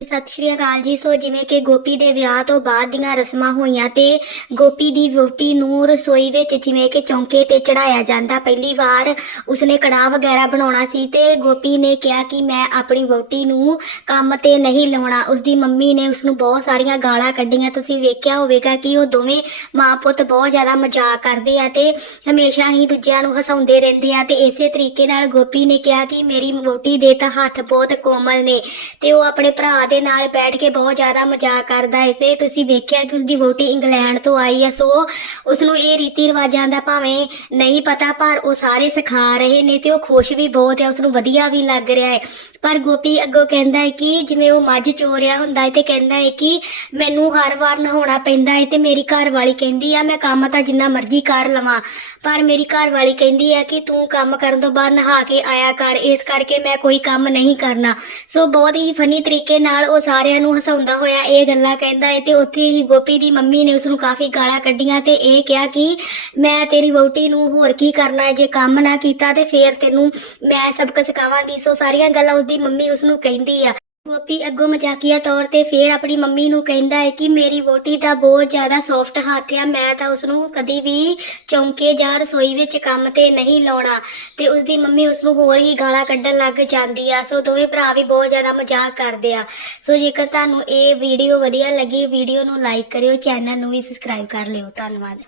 ਸਤਿ ਸ਼੍ਰੀ ਅਕਾਲ ਜੀ। ਸੋ ਜਿਵੇਂ ਕਿ ਗੋਪੀ ਦੇ ਵਿਆਹ ਤੋਂ ਬਾਅਦ ਦੀਆਂ ਰਸਮਾਂ ਹੋਈਆਂ ਤੇ ਗੋਪੀ ਦੀ ਵੋਟੀ ਨੂੰ ਰਸੋਈ ਵਿੱਚ ਜਿਵੇਂ ਕਿ ਚੌਂਕੇ ਤੇ ਚੜਾਇਆ ਜਾਂਦਾ। ਪਹਿਲੀ ਵਾਰ ਉਸਨੇ ਕੜਾਹ ਵਗੈਰਾ ਬਣਾਉਣਾ ਸੀ ਤੇ ਗੋਪੀ ਨੇ ਕਿਹਾ ਕਿ ਮੈਂ ਆਪਣੀ ਵੋਟੀ ਨੂੰ ਕੰਮ ਤੇ ਨਹੀਂ ਲਾਉਣਾ। ਉਸਦੀ ਮੰਮੀ ਨੇ ਉਸ ਨੂੰ ਬਹੁਤ ਸਾਰੀਆਂ ਗਾਲਾਂ ਕੱਢੀਆਂ। ਤੁਸੀਂ ਵੇਖਿਆ ਹੋਵੇਗਾ ਕਿ ਉਹ ਦੋਵੇਂ ਮਾਂ ਪੁੱਤ ਬਹੁਤ ਜ਼ਿਆਦਾ ਮਜ਼ਾਕ ਕਰਦੇ ਆ ਤੇ ਹਮੇਸ਼ਾ ਹੀ ਦੂਜਿਆਂ ਨੂੰ ਹਸਾਉਂਦੇ ਰਹਿੰਦੇ ਆ ਤੇ ਇਸੇ ਤਰੀਕੇ ਨਾਲ ਗੋਪੀ ਨੇ ਕਿਹਾ ਕਿ ਮੇਰੀ ਵੋਟੀ ਦੇ ਤਾਂ ਹੱਥ ਬਹੁਤ ਕੋਮਲ ਨੇ ਤੇ ਉਹ ਆਪਣੇ ਭਰਾ ਦੇ ਨਾਲ ਬੈਠ ਕੇ ਬਹੁਤ ਜ਼ਿਆਦਾ ਮਜ਼ਾਕ ਕਰਦਾ ਹੈ ਤੇ ਤੁਸੀਂ ਵੇਖਿਆ ਕਿ ਉਸਦੀ ਵੋਟੀ ਇੰਗਲੈਂਡ ਤੋਂ ਆਈ ਹੈ, ਸੋ ਉਸ ਨੂੰ ਇਹ ਰੀਤੀ ਰਿਵਾਜਾਂ ਦਾ ਭਾਵੇਂ ਨਹੀਂ ਪਤਾ, ਪਰ ਉਹ ਸਾਰੇ ਸਿਖਾ ਰਹੇ ਨੇ ਤੇ ਉਹ ਖੁਸ਼ ਵੀ ਬਹੁਤ ਹੈ ਉਸ ਨੂੰ ਵਧੀਆ ਵੀ ਲੱਗ ਰਿਹਾ ਹੈ। ਪਰ ਗੋਪੀ ਅੱਗੋਂ ਕਹਿੰਦਾ ਹੈ ਕਿ ਜਿਵੇਂ ਉਹ ਮੱਝ ਚੋਰਿਆ ਹੁੰਦਾ ਹੈ ਤੇ ਕਹਿੰਦਾ ਹੈ ਕਿ ਮੈਨੂੰ ਹਰ ਵਾਰ ਨਹਾਉਣਾ ਪੈਂਦਾ ਹੈ ਤੇ ਮੇਰੀ ਘਰ ਵਾਲੀ ਕਹਿੰਦੀ ਆ, ਮੈਂ ਕੰਮ ਤਾਂ ਜਿੰਨਾ ਮਰਜ਼ੀ ਕਰ ਲਵਾਂ, ਪਰ ਮੇਰੀ ਘਰ ਵਾਲੀ ਕਹਿੰਦੀ ਆ ਕਿ ਤੂੰ ਕੰਮ ਕਰਨ ਤੋਂ ਬਾਅਦ ਨਹਾ ਕੇ ਆਇਆ ਕਰ, ਇਸ ਕਰਕੇ ਮੈਂ ਕੋਈ ਕੰਮ ਨਹੀਂ ਕਰਨਾ। ਸੋ ਬਹੁਤ ਹੀ ਫਨੀ ਤਰੀਕੇ ਨਾਲ ਉਹ ਸਾਰਿਆਂ ਨੂੰ ਹਸਾਉਂਦਾ ਹੋਇਆ ਇਹ ਗੱਲਾਂ ਕਹਿੰਦਾ ਹੈ ਤੇ ਉੱਥੇ ਹੀ ਗੋਪੀ ਦੀ ਮੰਮੀ ਨੇ ਉਸ ਨੂੰ ਕਾਫੀ ਗਾਲਾਂ ਕੱਢੀਆਂ ਤੇ ਇਹ ਕਿਹਾ ਕਿ ਮੈਂ ਤੇਰੀ ਵਹੁਟੀ ਨੂੰ ਹੋਰ ਕੀ ਕਰਨਾ ਹੈ, ਜੇ ਕੰਮ ਨਾ ਕੀਤਾ ਤੇ ਫੇਰ ਤੈਨੂੰ ਮੈਂ ਸਬਕ ਸਿਖਾਵਾਂਗੀ। ਸੋ ਸਾਰੀਆਂ ਗੱਲਾਂ ਉਸਦੀ ਮੰਮੀ ਉਸ ਨੂੰ ਕਹਿੰਦੀ ਆ। ਗੋਪੀ ਅੱਗੋਂ ਮਜ਼ਾਕੀਆ ਤੌਰ ਤੇ ਫੇਰ ਆਪਣੀ ਮੰਮੀ ਨੂੰ ਕਹਿੰਦਾ ਹੈ ਕਿ ਮੇਰੀ ਵੋਟੀ ਦਾ ਬਹੁਤ ਜ਼ਿਆਦਾ ਸੌਫਟ ਹੱਥ ਆ, ਮੈਂ ਤਾਂ ਉਸ ਨੂੰ ਕਦੀ ਵੀ ਚੌਂਕੇ ਜਾਂ ਰਸੋਈ ਵਿੱਚ ਕੰਮ ਤੇ ਨਹੀਂ ਲਾਉਣਾ। ਤੇ ਉਸਦੀ ਮੰਮੀ ਉਸ ਨੂੰ ਹੋਰ ਹੀ ਗਾਲਾਂ ਕੱਢਣ ਲੱਗ ਜਾਂਦੀ ਆ। ਸੋ ਦੋਵੇਂ ਭਰਾ ਵੀ ਬਹੁਤ ਜ਼ਿਆਦਾ ਮਜ਼ਾਕ ਕਰਦੇ ਆ। ਸੋ ਜੇਕਰ ਤੁਹਾਨੂੰ ਇਹ ਵੀਡੀਓ ਵਧੀਆ ਲੱਗੀ ਵੀਡੀਓ ਨੂੰ ਲਾਈਕ ਕਰਿਓ ਚੈਨਲ ਨੂੰ ਵੀ ਸਬਸਕ੍ਰਾਈਬ ਕਰ ਲਿਓ। ਧੰਨਵਾਦ।